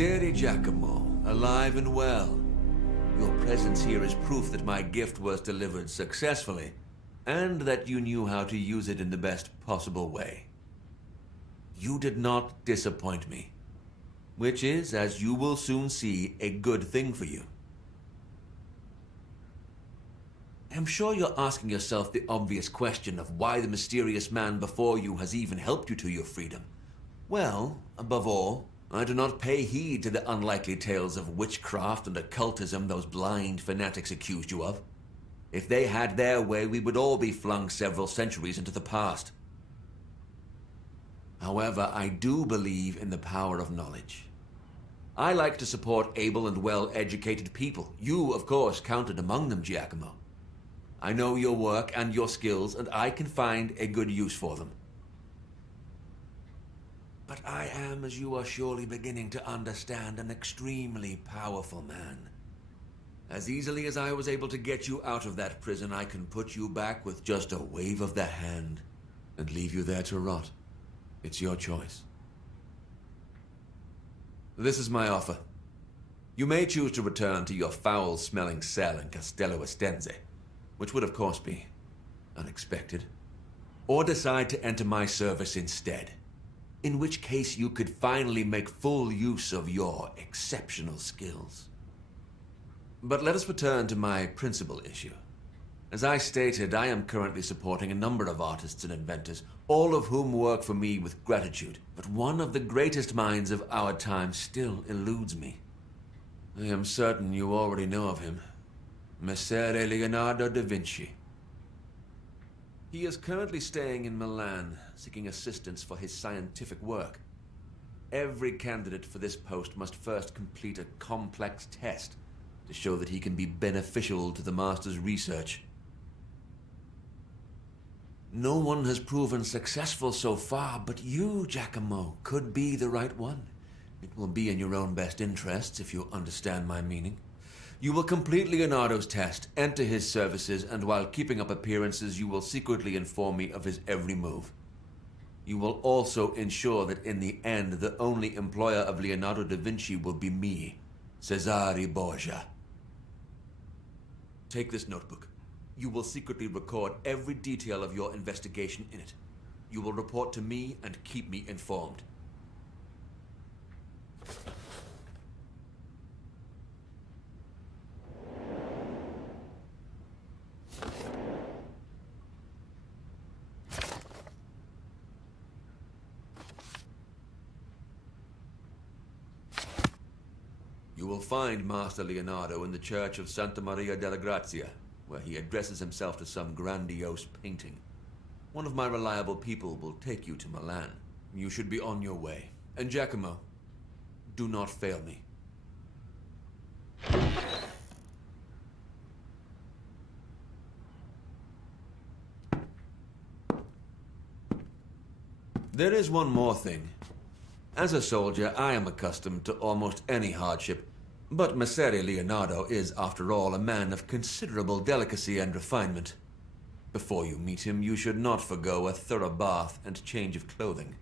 Messere Giacomo, alive and well. Your presence here is proof that my gift was delivered successfully, and that you knew how to use it in the best possible way. You did not disappoint me, which is, as you will soon see, a good thing for you. I'm sure you're asking yourself the obvious question of why the mysterious man before you has even helped you to your freedom. Well, above all, I do not pay heed to the unlikely tales of witchcraft and occultism those blind fanatics accused you of. If they had their way, we would all be flung several centuries into the past. However, I do believe in the power of knowledge. I like to support able and well-educated people. You, of course, counted among them, Giacomo. I know your work and your skills, and I can find a good use for them. But I am, as you are surely beginning to understand, an extremely powerful man. As easily as I was able to get you out of that prison, I can put you back with just a wave of the hand and leave you there to rot. It's your choice. This is my offer. You may choose to return to your foul-smelling cell in Castello Estense, which would of course be unexpected, or decide to enter my service instead, in which case you could finally make full use of your exceptional skills. But let us return to my principal issue. As I stated, I am currently supporting a number of artists and inventors, all of whom work for me with gratitude. But one of the greatest minds of our time still eludes me. I am certain you already know of him. Messere Leonardo da Vinci. He is currently staying in Milan, seeking assistance for his scientific work. Every candidate for this post must first complete a complex test to show that he can be beneficial to the master's research. No one has proven successful so far, but you, Giacomo, could be the right one. It will be in your own best interests, if you understand my meaning. You will complete Leonardo's test, enter his services, and while keeping up appearances, you will secretly inform me of his every move. You will also ensure that in the end, the only employer of Leonardo da Vinci will be me, Cesare Borgia. Take this notebook. You will secretly record every detail of your investigation in it. You will report to me and keep me informed. You will find Master Leonardo in the Church of Santa Maria della Grazia, where he addresses himself to some grandiose painting. One of my reliable people will take you to Milan. You should be on your way. And Giacomo, do not fail me. There is one more thing. As a soldier, I am accustomed to almost any hardship, but Messere Leonardo is, after all, a man of considerable delicacy and refinement. Before you meet him, you should not forgo a thorough bath and change of clothing.